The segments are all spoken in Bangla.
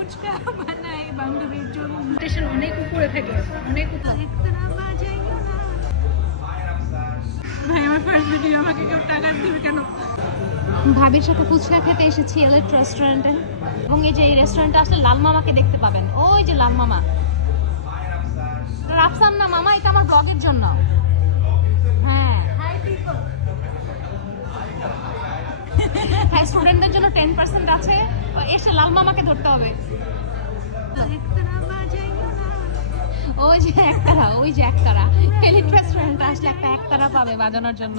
ফুচকা বানাই বান্ধবীর জন্য। স্টেশন অনেক উপরে থাকে, অনেক উপরে। ভাই আমার ফার্স্ট ভিডিও, আমাকে কেউ টাকা দিবে কেন? ভাবির সাথে ফুচকা খেতে এসেছি এলিট রেস্টুরেন্টে, এবং এই যে এই রেস্টুরেন্টে আসলে লাল মামাকে দেখতে পাবেন। ওই যে লাল মামা, রাফসান না মামা, এটা আমার ব্লগের জন্য। হ্যাঁ হ্যাঁ, স্টুডেন্টদের জন্য 10% আছে, এসে লাল মামাকে ধরতে হবে। ওই যে একতারা, ওই যে একতারা, এলিট রেস্টুরেন্টে আসলে একটা একতারা পাবে বাজানোর জন্য।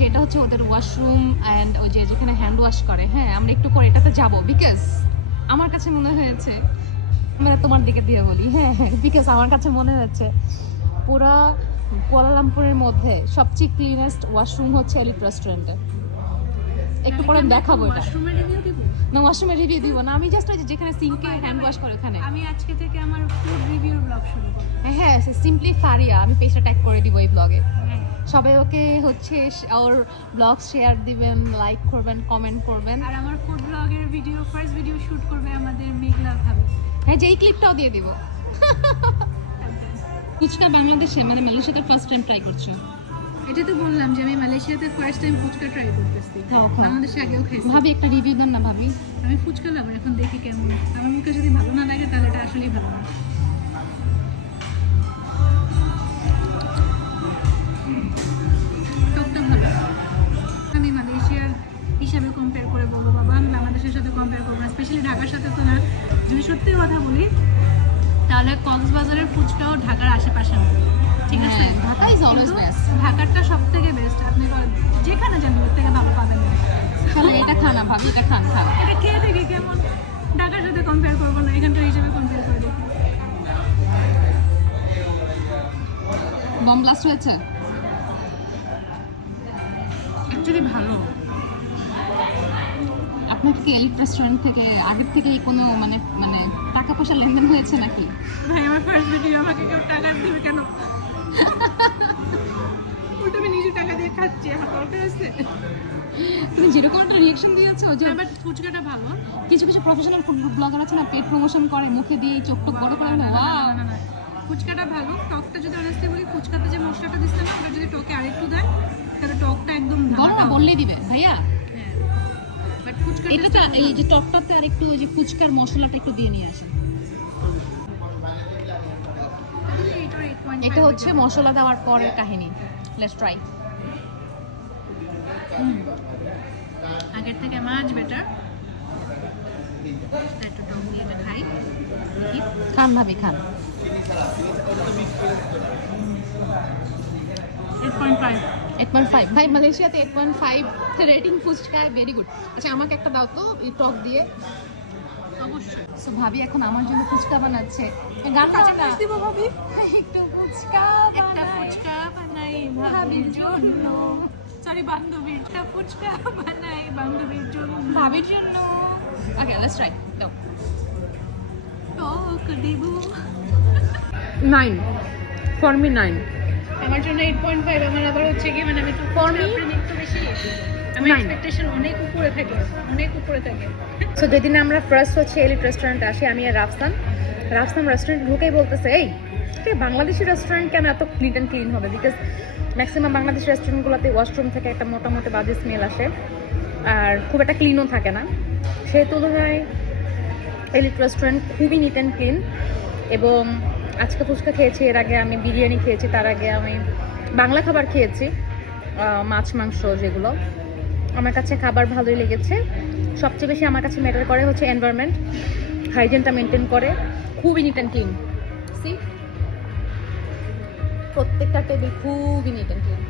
যেটা হচ্ছে ওদের ওয়াশরুম অ্যান্ড ওই যে যেখানে হ্যান্ড ওয়াশ করে। হ্যাঁ, আমরা একটু করে এটাতে যাবো, বিকজ আমার কাছে মনে হয়েছে, আমরা তোমার দিকে দিয়ে বলি, হ্যাঁ হ্যাঁ, বিকজ আমার কাছে মনে হয়েছে পুরা কুয়ালালামপুরের মধ্যে সবচেয়ে ক্লিনেস্ট ওয়াশরুম হচ্ছে এলিট রেস্টুরেন্টে। একটু পরে দেখাবো এটা। না, ওয়াশরুমের রিভিউ দিব না, আমি জাস্ট ওই যে যেখানে সিঙ্কে হ্যান্ড ওয়াশ করে ওখানে। আমি আজকে থেকে আমার ফুড রিভিউর ব্লগ শুরু করব। হ্যাঁ, সিম্পলি ফারিয়া, আমি পেজটা ট্যাগ করে দিব এই ব্লগে। সবাই ওকে হচ্ছে ওর ব্লগ শেয়ার দিবেন, লাইক করবেন, কমেন্ট করবেন। আর আমার ফুড ব্লগের ভিডিও, ফার্স্ট ভিডিও শুট করবে আমাদের মেঘলা ভাবি। হ্যাঁ, যে এই ক্লিপটাও দিয়ে দিব। ফুচকা বাংলাদেশে মানে মালয়েশিয়াতে ফার্স্ট টাইম ট্রাই করছো? এটা তো বললাম যে আমি মালয়েশিয়াতে ফার্স্ট টাইম ফুচকা ট্রাই করতেছি। বাংলাদেশে আগেও খাইছি। ভাবি একটা রিভিউ দেন না ভাবি। আমি ফুচকা লাভার, এখন দেখি কেমন। আমার মুখে যদি ভালো না লাগে তাহলে এটা আসলেই ভালো না। টকটা ভালো। আমি মালয়েশিয়ার হিসাবে কম্পেয়ার করে বলবো বাবা, আমি বাংলাদেশের সাথে কম্পেয়ার করবো না, স্পেশালি ঢাকার সাথে তো না। যদি সত্যি কথা বলি তাহলে কক্সবাজারের ফুচকাও ঢাকার আশেপাশে না, ঠিক আছে? Dhaka is always best. ঢাকারটা সব থেকে বেস্ট, আপনি যেখানে যান ওর থেকে ভালো পাবেন না। এটা খান না ভাবি, এটা খান। এটা খেয়ে দেখি কেমন, ঢাকার সাথে কম্পেয়ার করবো না, এখানকার হিসেবে কম্পেয়ার করে দেখি। বম ব্লাস্ট হয়েছে অ্যাকচুয়ালি ভালো। আপনার কি এলিট রেস্টুরেন্ট থেকে আগের থেকেই কোনো মানে মানে টাকা পয়সা লেনদেন হয়েছে নাকি? ভাই আমার ফার্স্ট ভিডিও, আমাকে কেউ টাকা দিবে কেন? ওটা আমি নিজে টাকা দিয়ে খাচ্ছি, আমার দরকার আছে। তুমি যেরকম একটা রিঅ্যাকশন দিয়েছো যে বাট ফুচকাটা ভালো। কিছু কিছু প্রফেশনাল ফুড ব্লগার আছে না, পেট প্রমোশন করে মুখে দিয়ে চোখ টোক বড় করে। ওয়াও, ফুচকাটা ভালো। টকটা যদি অনেস্টলি বলি, ফুচকাতে যে মশলাটা দিচ্ছে না, ওটা যদি টকে আরেকটু দেয় তাহলে টকটা একদম বলো না, বললেই দিবে ভাইয়া। বাট ফুচকাটা এটাতে এই যে টকটাতে আর একটু ওই যে ফুচকার মশলাটা একটু দিয়ে নিয়ে আসেন। এটা হচ্ছে মশলা দেওয়ার পরের কাহিনী। Let's try. আগের থেকে মাছ বেটার। একটু টক দিয়ে খাই। খান ভাবি, খান। 8.5 ভাই, মালয়েশিয়াতে 8.5 রেটিং ফুচকায় ভেরি গুড। আচ্ছা, আমাকে একটা দাও তো এই টক দিয়ে। অবশ্যই। সো ভাবি এখন আমার জন্য ফুচকা বানাচ্ছে। গান বাজে না, দিব ভাবি। একটু ফুচকা, একটা ফুচকা বানাই ভাবির জন্য। সরি, বান্ধবীর। একটা ফুচকা বানাই বান্ধবীর জন্য। ভাবির জন্য। ওকে, লেটস ট্রাই। দাও। টক দিব। 9 ফর মি, 9। আমার জন্য 8.5। আমার আবার হচ্ছে কি মানে আমি তো For me? একটু বেশি, আমার 9 এক্সপেকটেশন অনেক উপরে থাকে, অনেক উপরে থাকে। সো যেদিন আমরা ফার্স্ট হচ্ছে এলিট রেস্টুরেন্টে আসি, আমি আর রাফসান রেস্টুরেন্ট ঢুকেই বলতেছে, এই বাংলাদেশি রেস্টুরেন্ট কেন এত ক্লিন অ্যান্ড ক্লিন হবে? বিকজ ম্যাক্সিমাম বাংলাদেশি রেস্টুরেন্টগুলোতে ওয়াশরুম থেকে একটা মোটামুটি বাজে স্মেল আসে, আর খুব একটা ক্লিনও থাকে না। সেই তুলনায় এলিট রেস্টুরেন্ট খুবই নিট অ্যান্ড ক্লিন। এবং আজকে ফুচকা খেয়েছি, এর আগে আমি বিরিয়ানি খেয়েছি, তার আগে আমি বাংলা খাবার খেয়েছি, মাছ মাংস যেগুলো। আমার কাছে খাবার ভালোই লেগেছে। সবচেয়ে বেশি আমার কাছে ম্যাটার করে হচ্ছে এনভায়রনমেন্ট, হাইজিনটা মেনটেন করে, খুবই নিট অ্যান্ড ক্লিন। সি, প্রত্যেকটা টেবিল খুবই নিট অ্যান্ড ক্লিন।